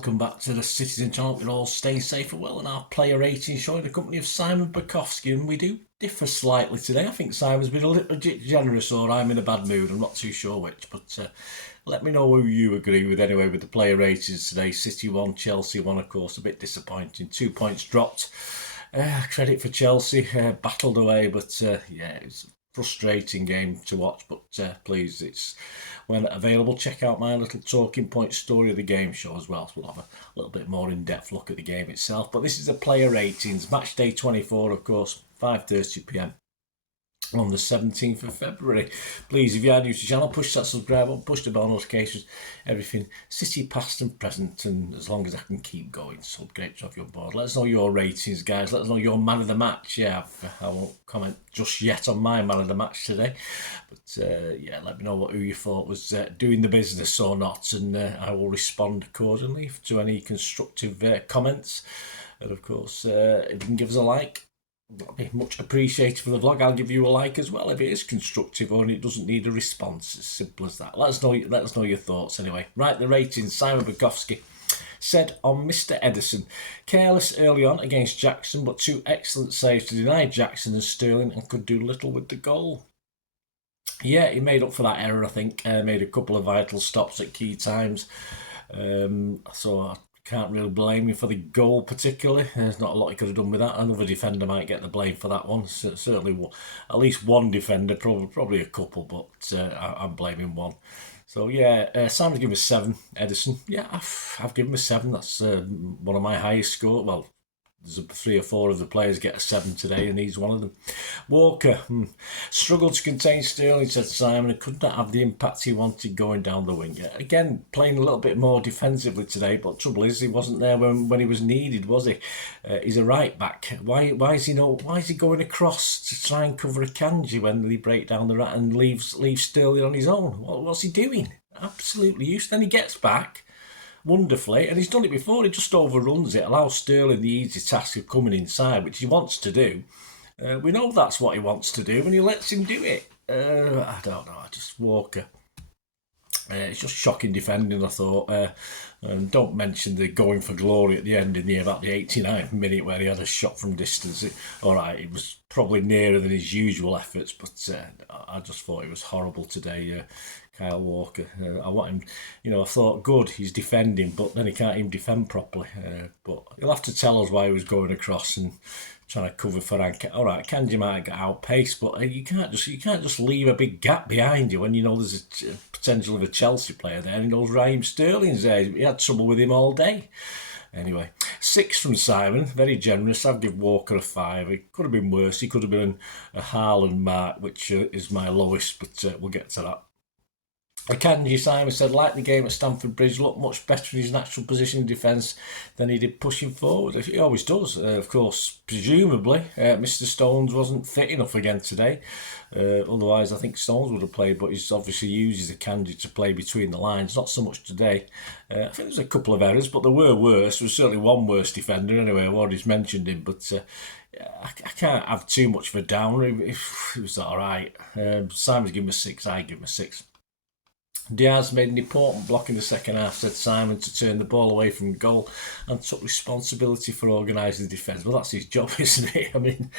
welcome back to the Citizen channel. We're all staying safe and well, and our player rating showing the company of Simon Bajkowski, and we do differ slightly today. I think Simon's been a little bit generous, or I'm in a bad mood. I'm not too sure which, but let me know who you agree with anyway with the player ratings today. City 1, Chelsea 1, of course, a bit disappointing. 2 points dropped. Credit for Chelsea, battled away, but yeah, it's a frustrating game to watch, but please, it's when available, check out my little talking point story of the game show as well, so we'll have a little bit more in-depth look at the game itself. But this is the player ratings, match day 24, of course, 5:30 p.m. on the 17th of February. Please, if you are new to the channel, push that subscribe button, push the bell notifications, everything City past and present, and as long as I can keep going. So great to have you on board. Let us know your ratings, guys. Let us know your man of the match. Yeah, I won't comment just yet on my man of the match today, but yeah, let me know who you thought was doing the business or not, and I will respond accordingly to any constructive comments. And of course, if you can give us a like, that'll be much appreciated for the vlog. I'll give you a like as well if it is constructive or it doesn't need a response. As simple as that. Let us know your thoughts anyway. Right, the ratings. Simon Bajkowski said on Mr. Ederson, careless early on against Jackson, but 2 excellent saves to deny Jackson and Sterling, and could do little with the goal. Yeah, he made up for that error, I think. Made a couple of vital stops at key times. So I can't really blame him for the goal particularly. There's not a lot he could have done with that. Another defender might get the blame for that one. So certainly at least one defender, probably a couple, but I'm blaming one. So yeah, Simon's given us 7. Ederson, yeah, I've given him a 7. That's one of my highest scores. Well, there's 3 or 4 of the players get a 7 today, and he's one of them. Walker struggled to contain Sterling, said Simon, and could not have the impact he wanted going down the wing. Again, playing a little bit more defensively today, but trouble is he wasn't there when he was needed, was he? He's a right back. Why is he going across to try and cover Akanji when they break down the right and leaves Sterling on his own? What's he doing? Absolutely useless. Then he gets back wonderfully, and he's done it before. He just overruns it, allows Sterling the easy task of coming inside, which he wants to do. We know that's what he wants to do, and he lets him do it. I don't know, Walker. It's just shocking defending, I thought. And don't mention the going for glory at the end in about the 89th minute where he had a shot from distance. Alright, it was probably nearer than his usual efforts, but I just thought it was horrible today. Kyle Walker. I want him, I thought, good, he's defending, but then he can't even defend properly. But he'll have to tell us why he was going across and trying to cover for Anka. All right, Kanji might get outpaced, but you can't just leave a big gap behind you when you know there's a potential of a Chelsea player there. And he knows Raheem Sterling's there. He had trouble with him all day. Anyway, 6 from Simon, very generous. I'd give Walker a 5. It could have been worse. He could have been a Haaland Marc, which is my lowest, but we'll get to that. Akanji, Simon said, like the game at Stamford Bridge, looked much better in his natural position in defence than he did pushing forward. He always does. Of course, presumably, Mr. Stones wasn't fit enough again today. Otherwise, I think Stones would have played, but he's obviously uses Akanji to play between the lines. Not so much today. I think there was a couple of errors, but there were worse. There was certainly one worse defender anyway. I've already mentioned him, but I can't have too much of a downer. It was all right. Simon's given him a 6. I give him a 6. Diaz made an important block in the second half, said Simon, to turn the ball away from goal and took responsibility for organising the defence. Well, that's his job, isn't it? I mean,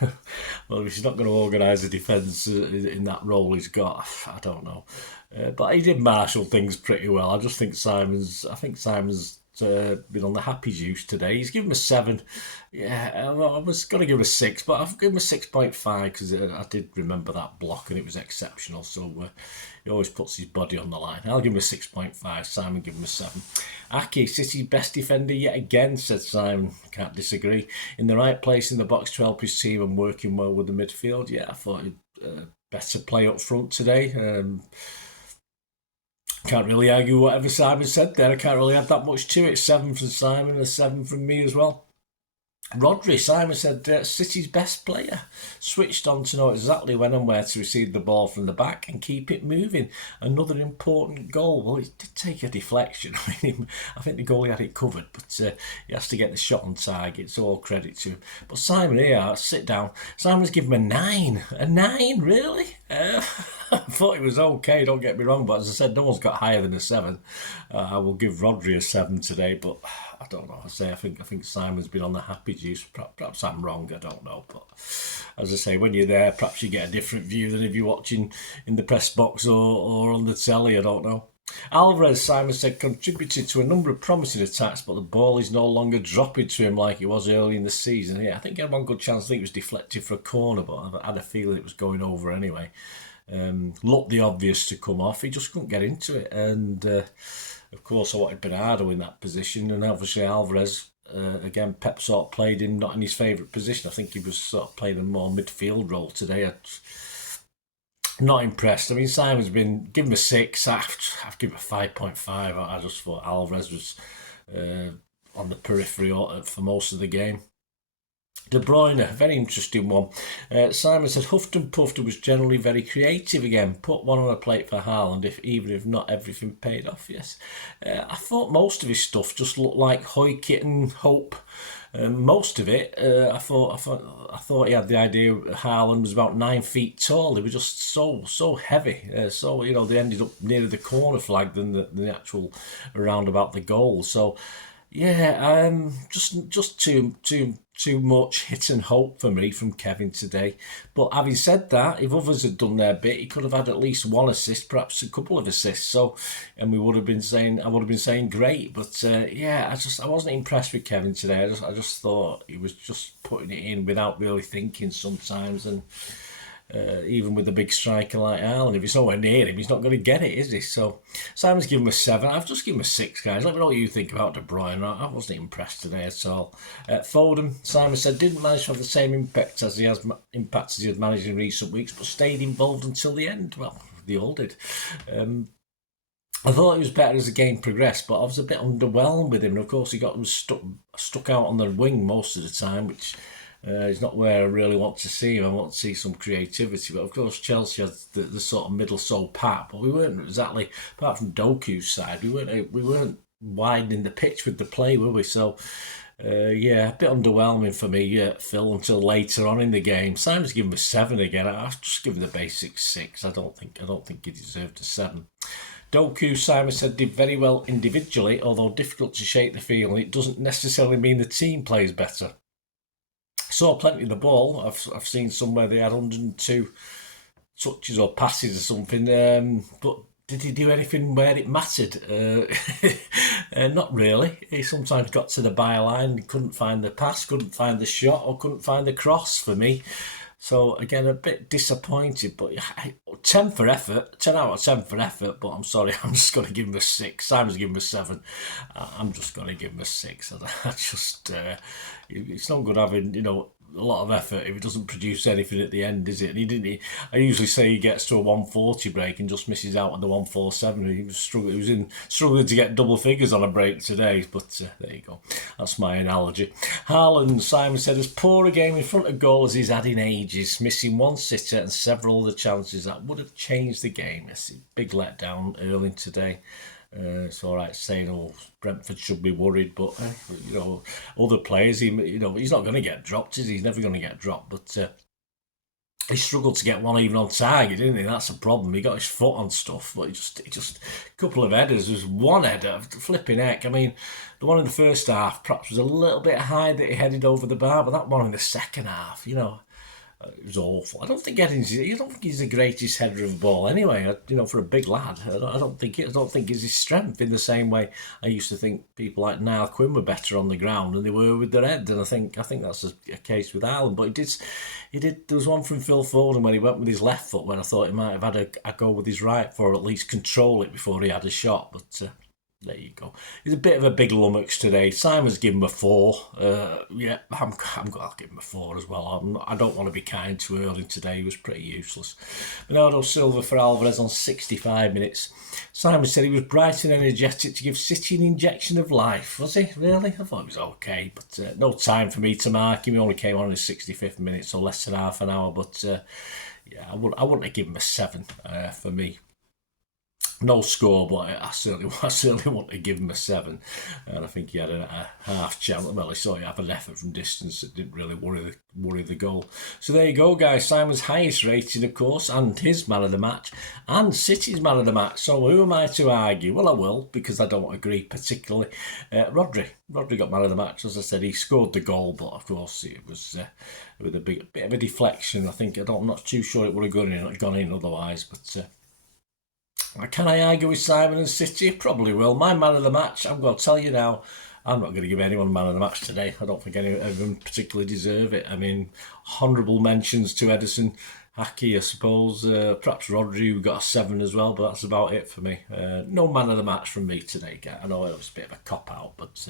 well, if he's not going to organise the defence in that role he's got, I don't know. But he did marshal things pretty well. I think Simon's been on the happy juice today. He's given him a 7. Yeah, I was going to give him a 6, but I've given him a 6.5 because I did remember that block and it was exceptional. So he always puts his body on the line. I'll give him a 6.5. Simon give him a 7. Aki, City's best defender yet again, said Simon. Can't disagree. In the right place in the box to help his team and working well with the midfield. Yeah, I thought he'd better play up front today. Can't really argue whatever Simon said there. I can't really add that much to it. 7 from Simon and a 7 from me as well. Rodri, Simon said, City's best player. Switched on to know exactly when and where to receive the ball from the back and keep it moving. Another important goal. Well, he did take a deflection. I think the goalie had it covered, but he has to get the shot on target. It's all credit to him. But Simon here, sit down. Simon's given him a 9. A 9, really? I thought it was okay, don't get me wrong, but as I said, no one's got higher than a 7. I will give Rodri a 7 today, but I don't know. I think Simon's been on the happy juice. Perhaps I'm wrong, I don't know. But as I say, when you're there, perhaps you get a different view than if you're watching in the press box or on the telly, I don't know. Alvarez, Simon said, contributed to a number of promising attacks, but the ball is no longer dropping to him like it was early in the season. Yeah, I think he had one good chance. I think it was deflected for a corner, but I had a feeling it was going over anyway. Looked the obvious to come off. He just couldn't get into it. And, of course, I wanted Bernardo in that position. And obviously Alvarez, again, Pep sort of played him not in his favourite position. I think he was sort of playing a more midfield role today. Not impressed. I mean, Simon's been given a 6. I've given a 5.5. I just thought Alvarez was on the periphery for most of the game. De Bruyne, very interesting one. Simon said Huffed Puffed was generally very creative again. Put one on a plate for Haaland, even if not everything paid off. Yes, I thought most of his stuff just looked like Hoykit and Hope. Most of it, I thought he had the idea Haaland was about 9 feet tall. They were just so heavy. They ended up nearer the corner flag than the actual round about the goal. So yeah, just too much hit and hope for me from Kevin today. But having said that, if others had done their bit, he could have had at least 1 assist, perhaps a couple of assists. So, and I would have been saying great. But yeah, I wasn't impressed with Kevin today. I just thought he was just putting it in without really thinking sometimes. And even with a big striker like Haaland, if it's nowhere near him, he's not going to get it, is he? So Simon's given him a 7. I've just given him a 6, guys. Let me know what you think about De Bruyne. I wasn't impressed today at all. Foden, Simon said, didn't manage to have the same impact as he had managed in recent weeks, but stayed involved until the end. Well, they all did. I thought he was better as the game progressed, but I was a bit underwhelmed with him. And of course, he got him stuck out on the wing most of the time, which is not where I really want to see him. I want to see some creativity. But of course, Chelsea had the sort of middle so pat, but we weren't exactly, apart from Doku's side, we weren't widening the pitch with the play, were we? So yeah, a bit underwhelming for me, Phil, until later on in the game. Simon's given him a 7 again. I've just given the basic 6. I don't think he deserved a 7. Doku, Simon said, did very well individually, although difficult to shake the feel, and it doesn't necessarily mean the team plays better. Saw plenty of the ball. I've seen somewhere they had 102 touches or passes or something, but did he do anything where it mattered? Not really. He sometimes got to the byline, couldn't find the pass, couldn't find the shot, or couldn't find the cross for me. So again, a bit disappointed, but 10 for effort, 10 out of 10 for effort. But I'm sorry, I'm just going to give him a 6. Simon's given him a 7. I'm just going to give him a 6. It's not good having a lot of effort if it doesn't produce anything at the end, is it? And I usually say he gets to a 140 break and just misses out on the 147. He was struggling to get double figures on a break today, but there you go. That's my analogy. Haaland, Simon said, as poor a game in front of goal as he's had in ages, missing 1 sitter and several other chances that would have changed the game. It's a big letdown early today. It's all right saying, Brentford should be worried, but other players, he's not going to get dropped, is he? He's never going to get dropped, but he struggled to get one even on target, didn't he? That's a problem. He got his foot on stuff, but he just a couple of headers. There's one header, flipping heck. I mean, the one in the first half perhaps was a little bit high that he headed over the bar, but that one in the second half, it was awful. I don't think he's the greatest header of the ball anyway. For a big lad, I don't think it's his strength in the same way I used to think people like Niall Quinn were better on the ground than they were with their head. And I think that's a case with Ireland. But he did. There was one from Phil Foden when he went with his left foot when I thought he might have had a go with his right foot, or at least control it before he had a shot. But there you go. He's a bit of a big lummox today. Simon's given him a 4. Yeah, I'll give him a 4 as well. I don't want to be kind to Erling today. He was pretty useless. Bernardo Silva for Alvarez on 65 minutes. Simon said he was bright and energetic to give City an injection of life. Was he? Really? I thought he was okay, but no time for me to mark him. He only came on in his 65th minute, so less than half an hour. But yeah, I wouldn't have given him a 7 for me. No score, but I certainly want to give him a 7. And I think he had a half chance. Well, he saw you have an effort from distance that didn't really worry the goal. So there you go, guys. Simon's highest rating, of course, and his man of the match, and City's man of the match. So who am I to argue? Well, I will, because I don't agree particularly. Rodri got man of the match. As I said, he scored the goal, but of course it was with a bit of a deflection. I'm not too sure it would have gone in otherwise, but. Can I argue with Simon and City? Probably will. My man of the match, I'm going to tell you now, I'm not going to give anyone man of the match today. I don't think any of them particularly deserve it. I mean, honourable mentions to Edison, Haki, I suppose. Perhaps Rodri, who got a 7 as well, but that's about it for me. No man of the match from me today, guys. I know it was a bit of a cop-out, but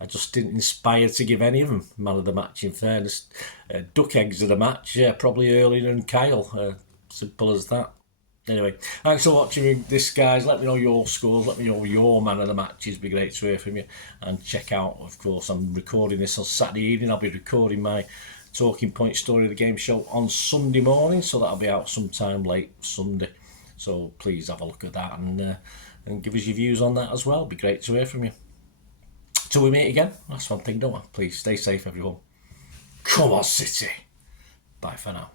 I just didn't inspire to give any of them man of the match, in fairness. Duck eggs of the match, probably earlier than Kyle. Simple as that. Anyway, thanks for watching this, guys. Let me know your scores. Let me know your man of the matches. It'd be great to hear from you. And check out, of course, I'm recording this on Saturday evening. I'll be recording my Talking Point Story of the Game show on Sunday morning, so that'll be out sometime late Sunday. So please have a look at that and give us your views on that as well. It'd be great to hear from you. Till we meet again, that's one thing, don't I? Please stay safe, everyone. Come on, City. Bye for now.